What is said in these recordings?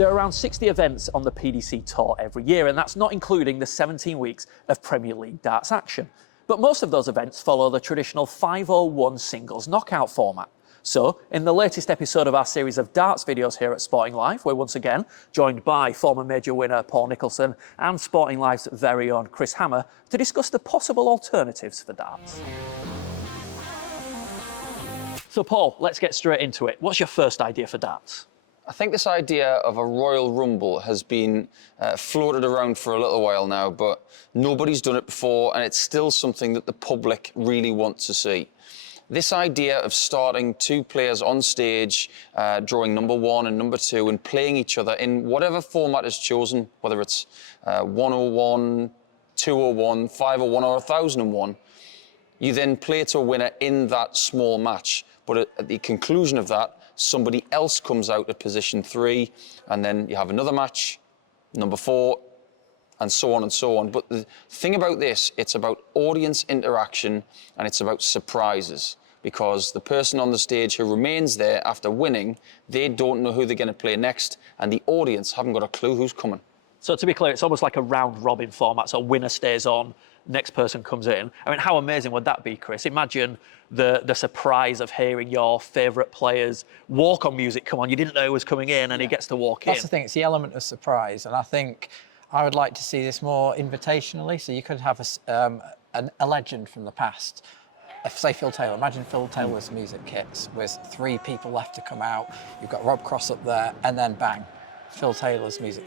There are around 60 events on the PDC Tour every year, and that's not including the 17 weeks of Premier League darts action. But most of those events follow the traditional 501 singles knockout format. So, in the latest episode of our series of darts videos here at Sporting Life, we're once again joined by former major winner Paul Nicholson and Sporting Life's very own Chris Hammer to discuss the possible alternatives for darts. So Paul, let's get straight into it. What's your first idea for darts? I think this idea of a Royal Rumble has been floated around for a little while now, but nobody's done it before, and it's still something that the public really want to see. This idea of starting two players on stage, drawing number one and number two, and playing each other in whatever format is chosen, whether it's 101, 201, 501, or 1001, you then play to a winner in that small match. But at the conclusion of that, somebody else comes out at position 3, and then you have another match, number 4, and so on and so on. But the thing about this, it's about audience interaction, and it's about surprises, because the person on the stage who remains there after winning, they don't know who they're going to play next, and the audience haven't got a clue who's coming. So to be clear, it's almost like a round-robin format, so winner stays on, next person comes in. I mean, how amazing would that be, Chris? Imagine the surprise of hearing your favourite player's walk-on music come on. You didn't know who was coming in, and he gets to walk in. That's the thing, it's the element of surprise, and I think I would like to see this more invitationally, so you could have a legend from the past. Say Phil Taylor, imagine Phil Taylor's music kits with 3 people left to come out, you've got Rob Cross up there, and then bang, Phil Taylor's music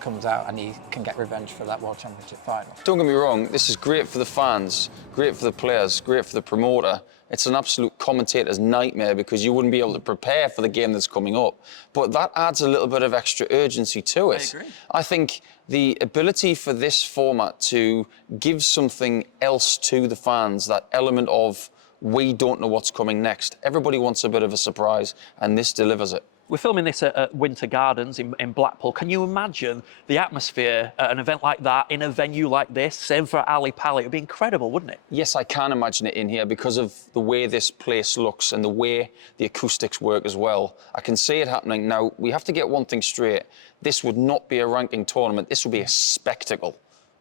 comes out and he can get revenge for that World Championship final. Don't get me wrong, this is great for the fans, great for the players, great for the promoter. It's an absolute commentator's nightmare because you wouldn't be able to prepare for the game that's coming up. But that adds a little bit of extra urgency to it. I agree. I think the ability for this format to give something else to the fans, that element of we don't know what's coming next. Everybody wants a bit of a surprise, and this delivers it. We're filming this at Winter Gardens in Blackpool. Can you imagine the atmosphere at an event like that, in a venue like this? Same for Ali Pali. It would be incredible, wouldn't it? Yes, I can imagine it in here because of the way this place looks and the way the acoustics work as well. I can see it happening. Now, we have to get one thing straight. This would not be a ranking tournament. This would be a spectacle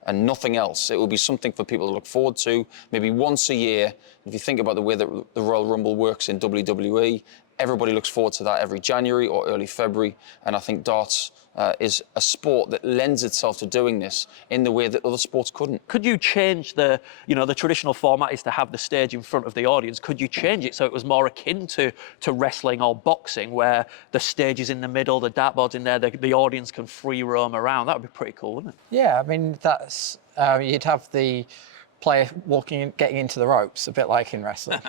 and nothing else. It will be something for people to look forward to, maybe once a year. If you think about the way that the Royal Rumble works in WWE, everybody looks forward to that every January or early February, and I think darts is a sport that lends itself to doing this in the way that other sports couldn't. Could you change the traditional format is to have the stage in front of the audience. Could you change it so it was more akin to wrestling or boxing, where the stage is in the middle, the dartboard's in there, the audience can free roam around? That would be pretty cool, wouldn't it? Yeah, I mean, that's, you'd have the player getting into the ropes, a bit like in wrestling.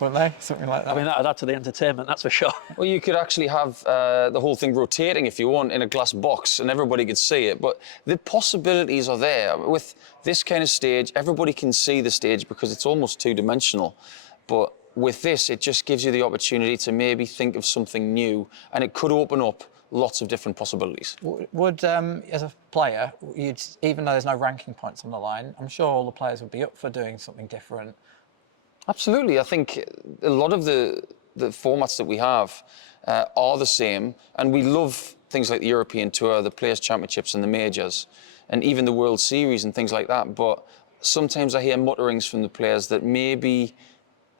Wouldn't they? Something like that. I mean, that would add to the entertainment, that's for sure. Well, you could actually have the whole thing rotating if you want in a glass box and everybody could see it. But the possibilities are there. With this kind of stage, everybody can see the stage because it's almost two-dimensional. But with this, it just gives you the opportunity to maybe think of something new, and it could open up lots of different possibilities. Would, as a player, even though there's no ranking points on the line, I'm sure all the players would be up for doing something different. Absolutely. I think a lot of the formats that we have are the same, and we love things like the European Tour, the Players' Championships and the Majors, and even the World Series and things like that. But sometimes I hear mutterings from the players that maybe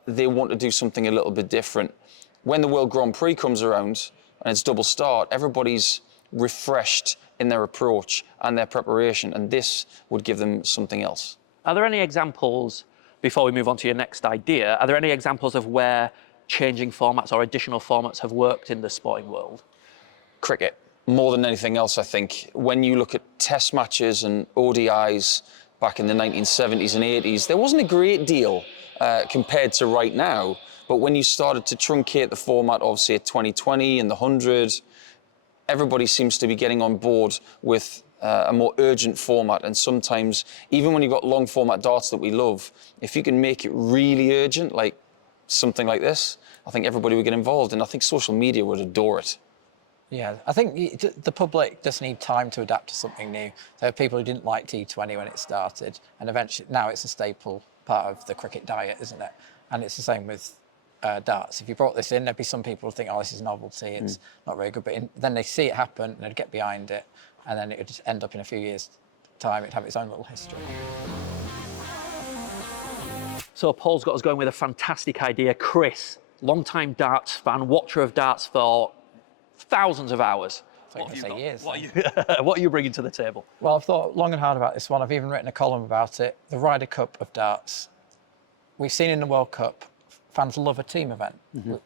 they want to do something a little bit different. When the World Grand Prix comes around, and it's double start, everybody's refreshed in their approach and their preparation, and this would give them something else. Are there any examples, before we move on to your next idea, are there any examples of where changing formats or additional formats have worked in the sporting world? Cricket, more than anything else, I think. When you look at test matches and ODIs back in the 1970s and 80s, there wasn't a great deal compared to right now. But when you started to truncate the format of, say, 2020 and the 100, everybody seems to be getting on board with a more urgent format. And sometimes, even when you've got long format darts that we love, if you can make it really urgent, like something like this, I think everybody would get involved. And I think social media would adore it. Yeah, I think the public just need time to adapt to something new. There are people who didn't like T20 when it started, and eventually now it's a staple part of the cricket diet, isn't it? And it's the same with darts. If you brought this in, there'd be some people who think, oh, this is novelty, it's not very good. But then they see it happen, and they'd get behind it, and then it would just end up in a few years' time, it'd have its own little history. So Paul's got us going with a fantastic idea. Chris, long-time darts fan, watcher of darts for thousands of hours. I was going to say years. What are you bringing to the table? Well, I've thought long and hard about this one. I've even written a column about it. The Ryder Cup of Darts. We've seen in the World Cup, fans love a team event.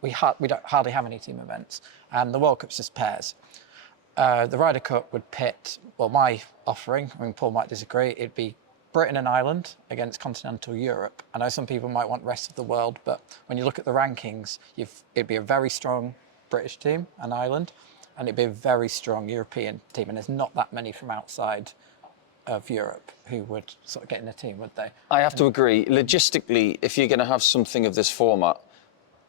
We don't hardly have any team events, and the World Cup's just pairs. The Ryder Cup would pit, well, my offering, I mean, Paul might disagree, it'd be Britain and Ireland against Continental Europe. I know some people might want rest of the world, but when you look at the rankings, it'd be a very strong British team and Ireland, and it'd be a very strong European team, and there's not that many from outside of Europe who would sort of get in the team, would they? I have to agree. Logistically, if you're going to have something of this format,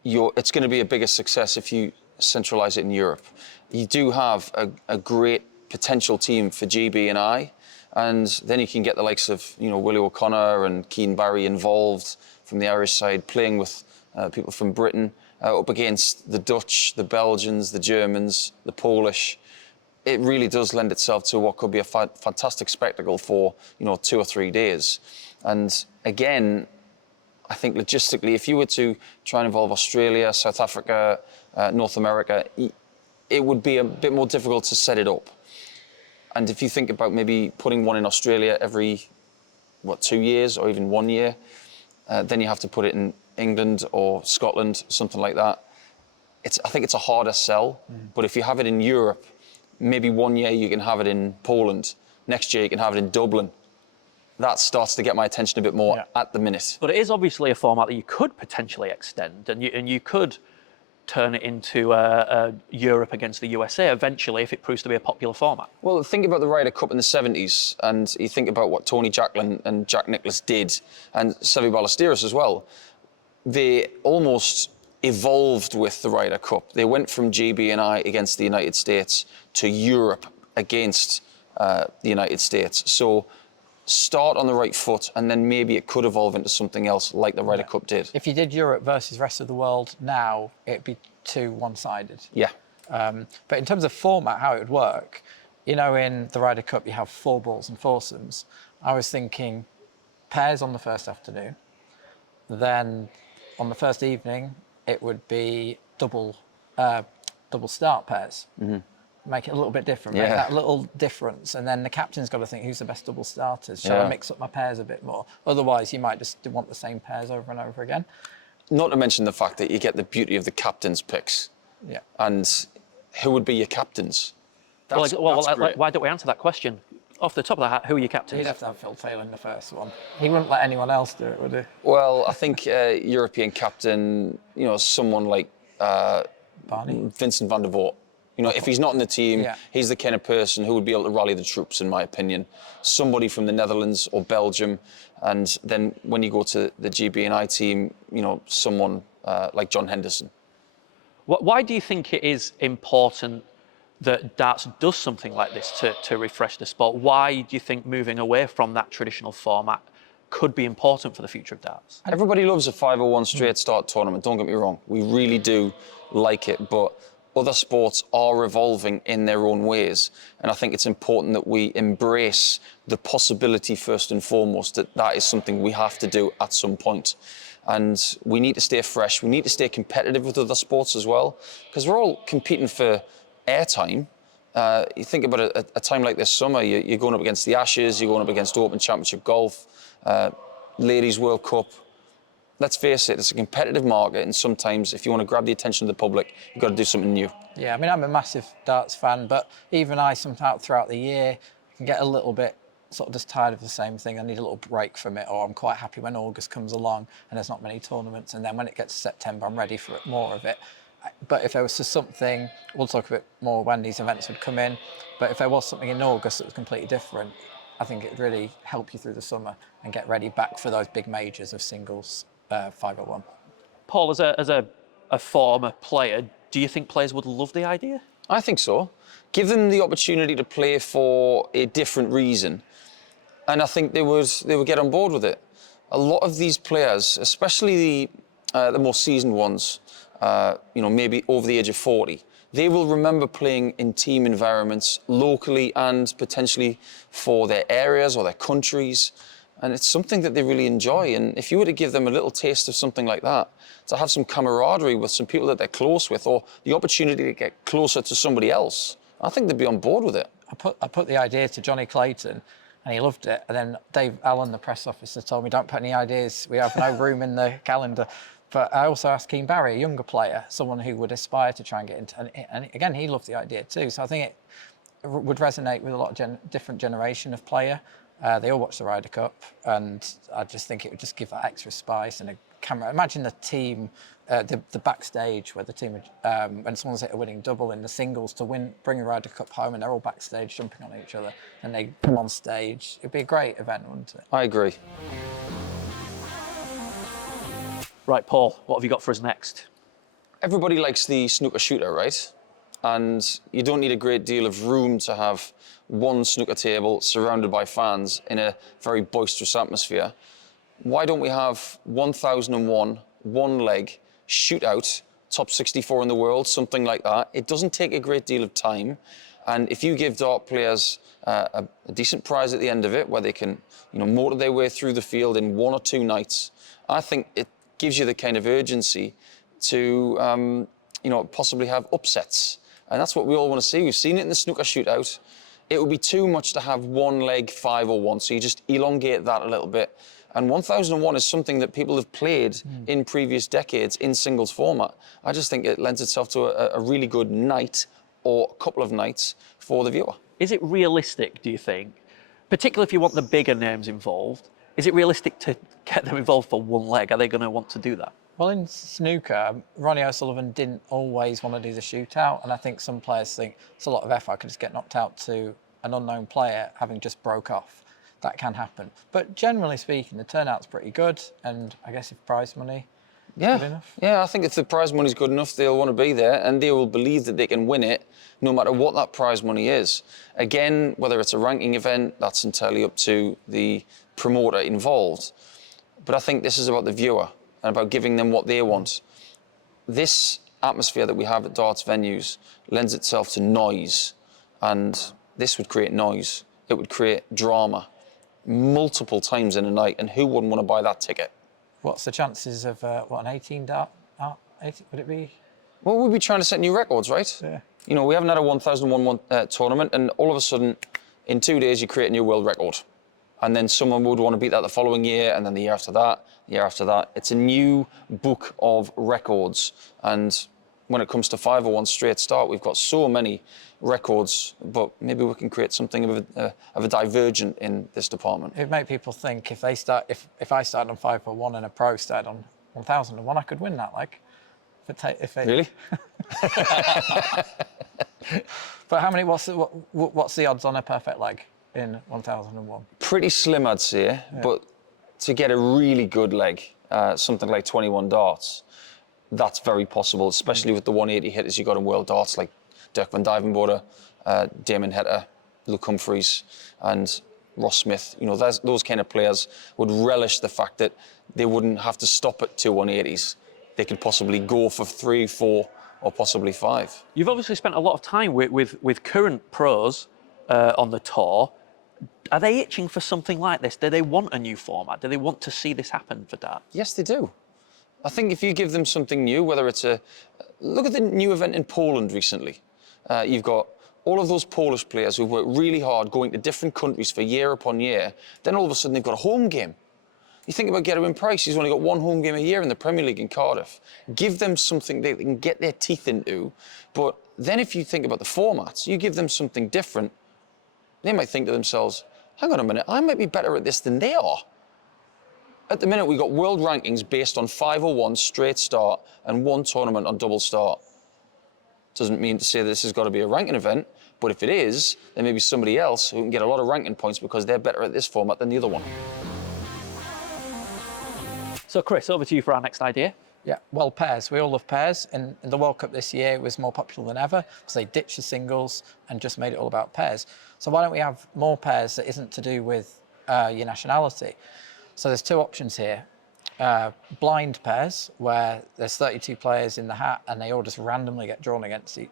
it's going to be a bigger success if you centralise it in Europe. You do have a great potential team for GB and I, and then you can get the likes of Willie O'Connor and Keane Barry involved from the Irish side, playing with people from Britain, up against the Dutch, the Belgians, the Germans, the Polish. It really does lend itself to what could be a fantastic spectacle for 2 or 3 days. And again, I think logistically, if you were to try and involve Australia, South Africa, North America, it would be a bit more difficult to set it up. And if you think about maybe putting one in Australia every 2 years or even 1 year, then you have to put it in England or Scotland, something like that. I think it's a harder sell. But if you have it in Europe, maybe 1 year you can have it in Poland. Next year you can have it in Dublin. That starts to get my attention a bit more at the minute. But it is obviously a format that you could potentially extend, and you could turn it into Europe against the USA eventually if it proves to be a popular format. Well, think about the Ryder Cup in the 70s, and you think about what Tony Jacklin and Jack Nicklaus did, and Seve Ballesteros as well. They almost evolved with the Ryder Cup. They went from GB and I against the United States to Europe against the United States. So start on the right foot, and then maybe it could evolve into something else like the Ryder Cup did. If you did Europe versus rest of the world now, it'd be too one-sided. Yeah. But in terms of format, how it would work, in the Ryder Cup you have 4 balls and foursomes. I was thinking pairs on the first afternoon, then on the first evening it would be double start pairs. Make it a little bit different, make that little difference, and then the captain's got to think who's the best double starters. Shall I mix up my pairs a bit more? Otherwise, you might just want the same pairs over and over again. Not to mention the fact that you get the beauty of the captain's picks. Yeah. And who would be your captains? Why don't we answer that question? Off the top of the hat, who are your captains? He'd have to have Phil Taylor in the first one. He wouldn't let anyone else do it, would he? Well, I think European captain, someone like Barney? Vincent van der Voort. If he's not in the team, he's the kind of person who would be able to rally the troops, in my opinion. Somebody from the Netherlands or Belgium. And then when you go to the GB&I team, someone like John Henderson. Why do you think it is important that darts does something like this to refresh the sport? Why do you think moving away from that traditional format could be important for the future of darts? Everybody loves a 501 straight start tournament, don't get me wrong. We really do like it, but other sports are evolving in their own ways. And I think it's important that we embrace the possibility first and foremost that is something we have to do at some point. And we need to stay fresh. We need to stay competitive with other sports as well, because we're all competing for airtime. You think about a time like this summer, you're going up against the Ashes, you're going up against Open Championship Golf, Ladies World Cup. Let's face it, it's a competitive market, and sometimes if you want to grab the attention of the public, you've got to do something new. Yeah, I mean, I'm a massive darts fan, but even I, sometimes throughout the year, can get a little bit sort of just tired of the same thing. I need a little break from it, or I'm quite happy when August comes along and there's not many tournaments, and then when it gets to September, I'm ready for more of it. But if there was just something, we'll talk a bit more when these events would come in, but if there was something in August that was completely different, I think it would really help you through the summer and get ready back for those big majors of singles 501. Paul, as a former player, do you think players would love the idea? I think so. Give them the opportunity to play for a different reason, and I think they would get on board with it. A lot of these players, especially the more seasoned ones, maybe over the age of 40, they will remember playing in team environments locally and potentially for their areas or their countries. And it's something that they really enjoy. And if you were to give them a little taste of something like that, to have some camaraderie with some people that they're close with, or the opportunity to get closer to somebody else, I think they'd be on board with it. I put the idea to Johnny Clayton, and he loved it. And then Dave Allen, the press officer, told me, don't put any ideas. We have no room in the calendar. But I also asked Keane Barry, a younger player, someone who would aspire to try and get into, and again, he loved the idea too. So I think it would resonate with a lot of different generation of player. They all watch the Ryder Cup, and I just think it would just give that extra spice and a camera. Imagine the team, the backstage where the team, when someone's hit a winning double in the singles to bring the Ryder Cup home, and they're all backstage jumping on each other, and they come on stage. It'd be a great event, wouldn't it? I agree. Right, Paul, what have you got for us next? Everybody likes the snooker shooter, right? And you don't need a great deal of room to have one snooker table surrounded by fans in a very boisterous atmosphere. Why don't we have 1001 one-leg shootout, top 64 in the world, something like that? It doesn't take a great deal of time. And if you give dart players a decent prize at the end of it, where they can motor their way through the field in 1 or 2 nights, I think it gives you the kind of urgency to possibly have upsets. And that's what we all want to see. We've seen it in the snooker shootout. It would be too much to have one leg 501, so you just elongate that a little bit. And 1001 is something that people have played in previous decades in singles format. I just think it lends itself to a really good night or a couple of nights for the viewer. Is it realistic, do you think, particularly if you want the bigger names involved, is it realistic to get them involved for one leg? Are they going to want to do that? Well, in snooker, Ronnie O'Sullivan didn't always want to do the shootout, and I think some players think it's a lot of effort. I could just get knocked out to an unknown player having just broke off. That can happen. But generally speaking, the turnout's pretty good, and I guess if prize money is good enough. Yeah, I think if the prize money's good enough, they'll want to be there, and they will believe that they can win it, no matter what that prize money is. Again, whether it's a ranking event, that's entirely up to the promoter involved. But I think this is about the viewer and about giving them what they want. This atmosphere that we have at darts venues lends itself to noise, and this would create noise. It would create drama multiple times in a night, and who wouldn't want to buy that ticket? What's the chances of, an 18 dart? 18, would it be? Well, we'd be trying to set new records, right? Yeah. We haven't had a 1001 tournament, and all of a sudden, in 2 days, you create a new world record. And then someone would want to beat that the following year, and then the year after that, the year after that. It's a new book of records. And when it comes to 501 straight start, we've got so many records, but maybe we can create something of a divergent in this department. It'd make people think if I started on 501 and a pro started on 1001, I could win that, like. Really? But what's the odds on a perfect leg in 1001? Pretty slim, I'd say, yeah. But to get a really good leg, something like 21 darts, that's very possible, especially with the 180 hitters you got in world darts, like Dirk van Dijvenbode, Damon Heta, Luke Humphreys, and Ross Smith. Those kind of players would relish the fact that they wouldn't have to stop at 2 180s. They could possibly go for 3, 4, or possibly 5. You've obviously spent a lot of time with current pros on the tour. Are they itching for something like this? Do they want a new format? Do they want to see this happen for darts? Yes, they do. I think if you give them something new, whether it's look at the new event in Poland recently. You've got all of those Polish players who've worked really hard going to different countries for year upon year. Then all of a sudden they've got a home game. You think about Gerwyn Price, he's only got one home game a year in the Premier League in Cardiff. Give them something they can get their teeth into. But then if you think about the formats, you give them something different, they might think to themselves, hang on a minute, I might be better at this than they are. At the minute, we've got world rankings based on 501 straight start and one tournament on double start. Doesn't mean to say this has got to be a ranking event, but if it is, there may be somebody else who can get a lot of ranking points because they're better at this format than the other one. So, Chris, over to you for our next idea. Yeah, well, pairs. We all love pairs. In the World Cup this year, it was more popular than ever because they ditched the singles and just made it all about pairs. So why don't we have more pairs that isn't to do with your nationality? So there's 2 options here. blind pairs, where there's 32 players in the hat and they all just randomly get drawn against with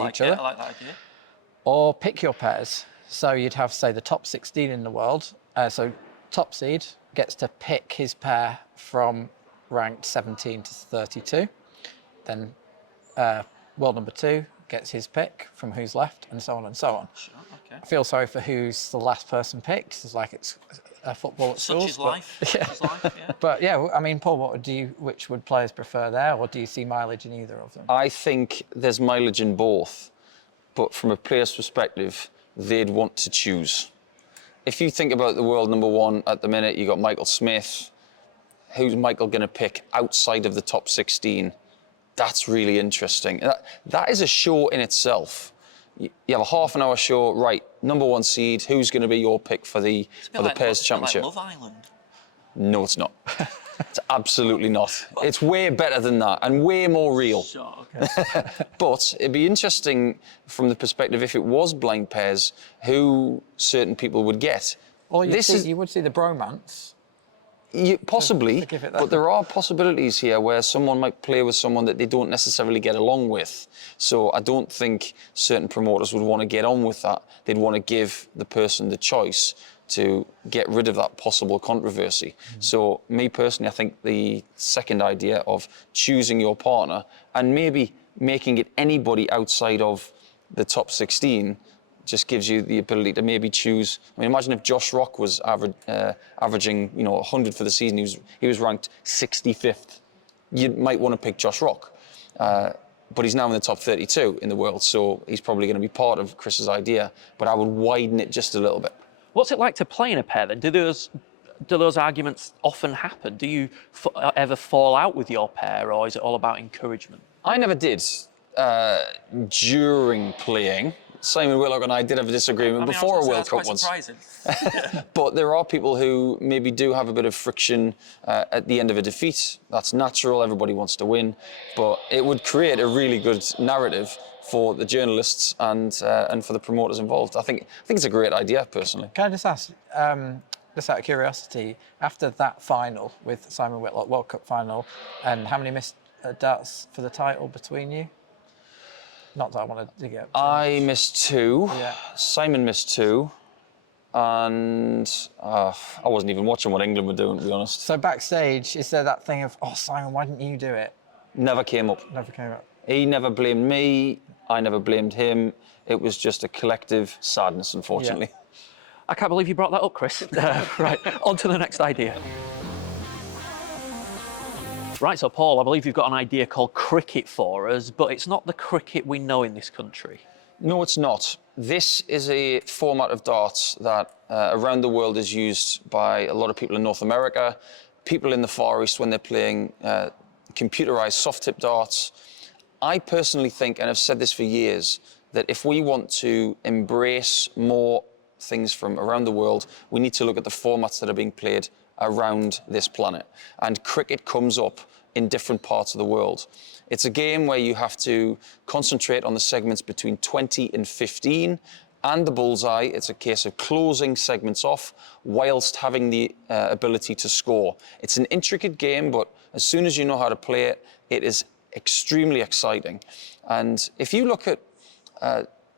each other. I like that idea. Or pick your pairs. So you'd have, say, the top 16 in the world. So top seed gets to pick his pair from ranked 17 to 32. Then world number 2 gets his pick from who's left, and so on and so on. Sure, okay. I feel sorry for who's the last person picked. It's like it's football at schools. Such is life. Yeah. Such is life, yeah. But yeah, I mean, Paul, which would players prefer there, or do you see mileage in either of them? I think there's mileage in both, but from a player's perspective, they'd want to choose. If you think about the world number 1 at the minute, you got Michael Smith. Who's Michael going to pick outside of the top 16? That's really interesting. That is a show in itself. You have a half-an-hour show, right? Number 1 seed. Who's going to be your pick for the Pairs Championship? Like Love Island. No, it's not. It's absolutely not. It's way better than that and way more real. Sure, okay. But it'd be interesting from the perspective, if it was blind pairs, who certain people would get. Or you would see the bromance. Possibly, to give it that. but there are possibilities here where someone might play with someone that they don't necessarily get along with. So I don't think certain promoters would want to get on with that. They'd want to give the person the choice to get rid of that possible controversy. So me personally, I think the second idea of choosing your partner and maybe making it anybody outside of the top 16 just gives you the ability to maybe choose. I mean, imagine if Josh Rock was averaging, 100 for the season. He was ranked 65th. You might want to pick Josh Rock, but he's now in the top 32 in the world, so he's probably going to be part of Chris's idea. But I would widen it just a little bit. What's it like to play in a pair then? Do those arguments often happen? Do you ever fall out with your pair, or is it all about encouragement? I never did during playing. Simon Whitlock and I did have a disagreement before a World Cup once. Surprising. But there are people who maybe do have a bit of friction at the end of a defeat. That's natural. Everybody wants to win. But it would create a really good narrative for the journalists and for the promoters involved. I think it's a great idea, personally. Can I just ask, just out of curiosity, after that final with Simon Whitlock, World Cup final, and how many missed darts for the title between you? Not that I want to dig up. I missed 2. Yeah. Simon missed 2. And I wasn't even watching what England were doing, to be honest. So backstage, is there that thing of, oh, Simon, why didn't you do it? Never came up. Never came up. He never blamed me. I never blamed him. It was just a collective sadness, unfortunately. Yeah. I can't believe you brought that up, Chris. Right, on to the next idea. Right, so Paul, I believe you've got an idea called cricket for us, but it's not the cricket we know in this country. No, it's not. This is a format of darts that around the world is used by a lot of people in North America, people in the Far East when they're playing computerized soft-tip darts. I personally think, and I've said this for years, that if we want to embrace more things from around the world, we need to look at the formats that are being played around this planet. And cricket comes up in different parts of the world. It's a game where you have to concentrate on the segments between 20 and 15 and the bullseye. It's a case of closing segments off whilst having the ability to score. It's an intricate game, but as soon as you know how to play it, it is extremely exciting. And if you look at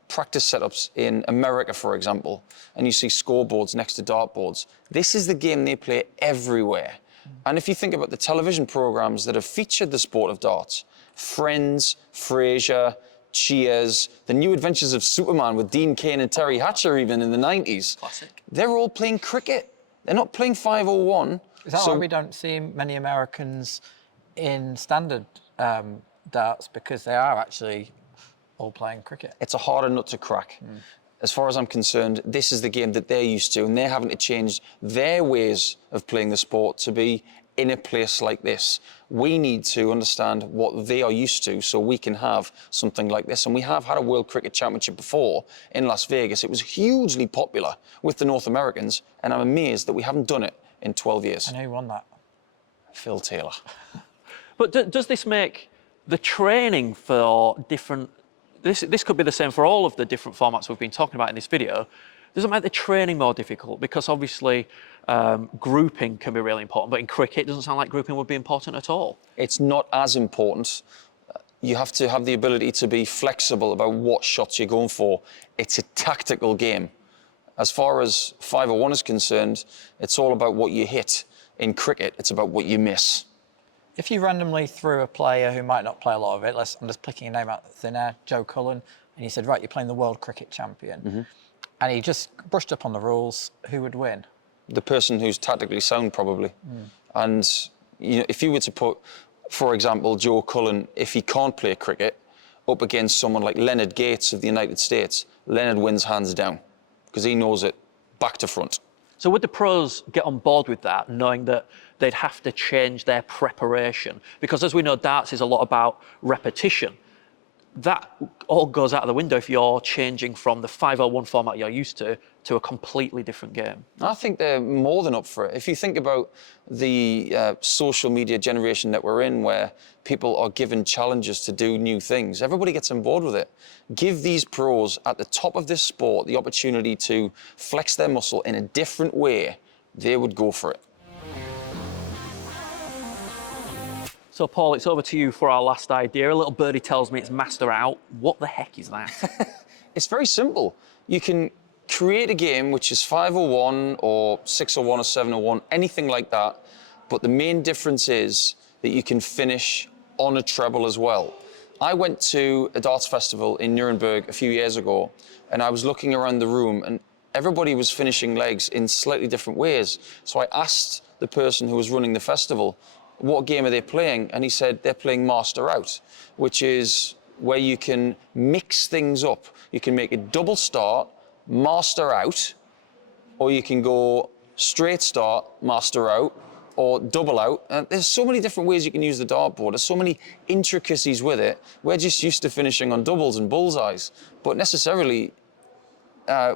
practice setups in America, for example, and you see scoreboards next to dartboards, this is the game they play everywhere. And if you think about the television programs that have featured the sport of darts, Friends, Frasier, Cheers, The New Adventures of Superman with Dean Cain and Terry Hatcher even in the 90s. Classic. They're all playing cricket. They're not playing 501. Is that why we don't see many Americans in standard darts, because they are actually all playing cricket? It's a harder nut to crack. As far as I'm concerned, this is the game that they're used to, and they're having to change their ways of playing the sport to be in a place like this. We need to understand what they are used to so we can have something like this. And we have had a World Cricket Championship before in Las Vegas. It was hugely popular with the North Americans, and I'm amazed that we haven't done it in 12 years. And who won that? Phil Taylor. But does this make the training for different... This could be the same for all of the different formats we've been talking about in this video. Does it make the training more difficult? Because obviously grouping can be really important, but in cricket it doesn't sound like grouping would be important at all. It's not as important. You have to have the ability to be flexible about what shots you're going for. It's a tactical game. As far as 501 is concerned, it's all about what you hit. In cricket, it's about what you miss. If you randomly threw a player who might not play a lot of it, I'm just picking a name out of thin air, Joe Cullen, and you said, right, you're playing the world cricket champion, and he just brushed up on the rules, who would win? The person who's tactically sound, probably. And if you were to put, for example, Joe Cullen, if he can't play cricket, up against someone like Leonard Gates of the United States, Leonard wins hands down because he knows it back to front. So would the pros get on board with that, knowing that they'd have to change their preparation? Because as we know, darts is a lot about repetition. That all goes out of the window if you're changing from the 501 format you're used to a completely different game. I think they're more than up for it. If you think about the social media generation that we're in, where people are given challenges to do new things, everybody gets on board with it. Give these pros at the top of this sport the opportunity to flex their muscle in a different way, they would go for it. So Paul, it's over to you for our last idea. A little birdie tells me it's master out. What the heck is that? It's very simple. You can create a game which is 501 or 601 or 701, anything like that. But the main difference is that you can finish on a treble as well. I went to a darts festival in Nuremberg a few years ago, and I was looking around the room, and everybody was finishing legs in slightly different ways. So I asked the person who was running the festival, what game are they playing? And he said they're playing Master Out, which is where you can mix things up. You can make a double start, Master Out, or you can go straight start, Master Out, or double out. And there's so many different ways you can use the dartboard. There's so many intricacies with it. We're just used to finishing on doubles and bullseyes. But necessarily,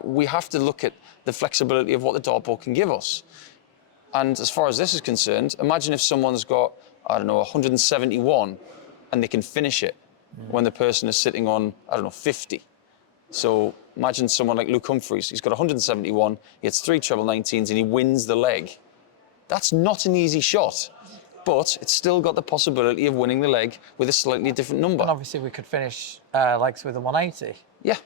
we have to look at the flexibility of what the dartboard can give us. And as far as this is concerned, imagine if someone's got, I don't know, 171 and they can finish it when the person is sitting on, I don't know, 50. So imagine someone like Luke Humphries, he's got 171, he hits 3 treble 19s and he wins the leg. That's not an easy shot, but it's still got the possibility of winning the leg with a slightly different number. And obviously we could finish legs with a 180. Yeah.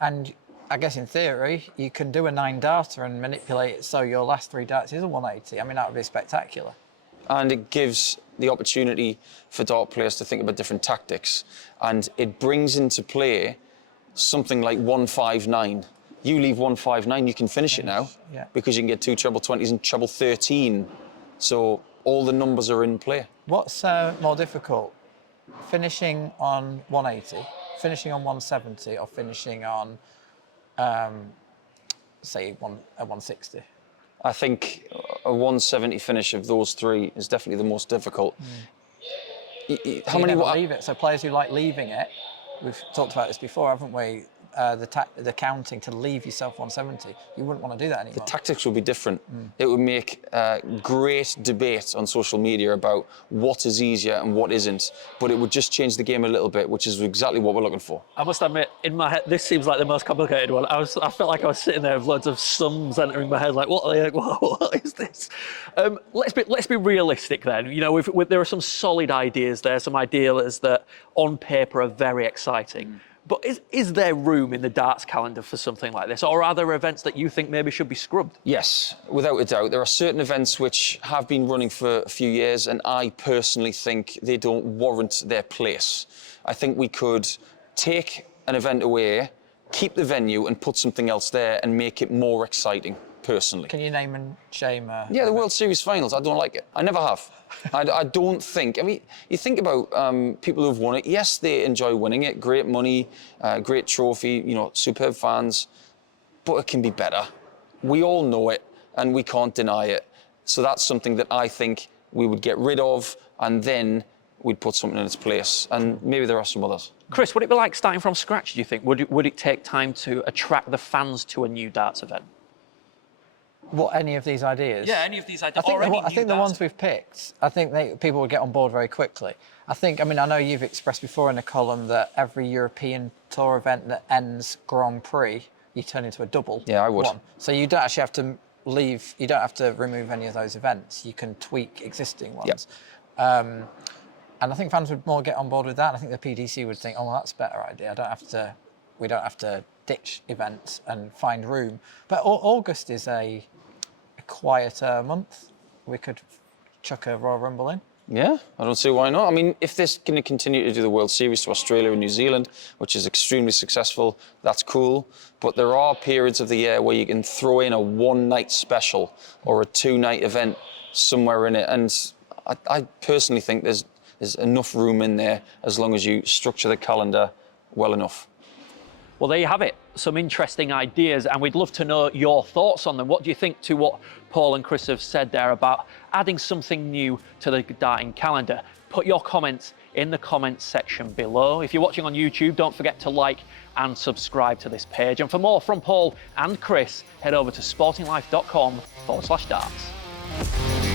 And I guess in theory, you can do a 9-darter and manipulate it so your last 3 darts is a 180. I mean, that would be spectacular. And it gives the opportunity for dart players to think about different tactics. And it brings into play something like 159. You leave 159, you can finish it now, because you can get 2 treble 20s and treble 13. So all the numbers are in play. What's more difficult, finishing on 180, finishing on 170, or finishing on say a 160? I think a 170 finish of those 3 is definitely the most difficult. How many leave it? So players who like leaving it, we've talked about this before, haven't we? The counting to leave yourself 170, you wouldn't want to do that anymore. The tactics would be different. It would make great debate on social media about what is easier and what isn't, but it would just change the game a little bit, which is exactly what we're looking for. I must admit, in my head, this seems like the most complicated one. I felt like I was sitting there with loads of sums entering my head, like, what is this? Let's be realistic then. You know, there are some solid ideas there, some ideas that on paper are very exciting. But is there room in the darts calendar for something like this? Or are there events that you think maybe should be scrubbed? Yes, without a doubt. There are certain events which have been running for a few years, and I personally think they don't warrant their place. I think we could take an event away, keep the venue, and put something else there and make it more exciting, personally. Can you name and shame? Yeah, the World Series finals. I don't like it. I never have. I don't think. I mean, you think about people who've won it. Yes, they enjoy winning it. Great money, great trophy. You know, superb fans. But it can be better. We all know it, and we can't deny it. So that's something that I think we would get rid of, and then we'd put something in its place. And maybe there are some others. Chris, would it be like starting from scratch, do you think? Would it take time to attract the fans to a new darts event? What, any of these ideas? Yeah, any of these ideas. I think the ones we've picked, I think people would get on board very quickly. I mean, I know you've expressed before in a column that every European Tour event that ends Grand Prix, you turn into a double. Yeah, I would. One. So you don't actually have to leave. You don't have to remove any of those events. You can tweak existing ones. Yep. And I think fans would more get on board with that. I think the PDC would think, oh, well, that's a better idea. We don't have to ditch events and find room. But August is a quieter month. We could chuck a Royal Rumble in. Yeah, I don't see why not. I mean, if they're going to continue to do the World Series to Australia and New Zealand, which is extremely successful, that's cool. But there are periods of the year where you can throw in a one-night special or a two-night event somewhere in it. And I personally think there's enough room in there as long as you structure the calendar well enough. Well, there you have it. Some interesting ideas, and we'd love to know your thoughts on them. What do you think to what Paul and Chris have said there about adding something new to the darting calendar? Put your comments in the comments section below. If you're watching on YouTube, don't forget to like and subscribe to this page. And for more from Paul and Chris, head over to sportinglife.com/darts.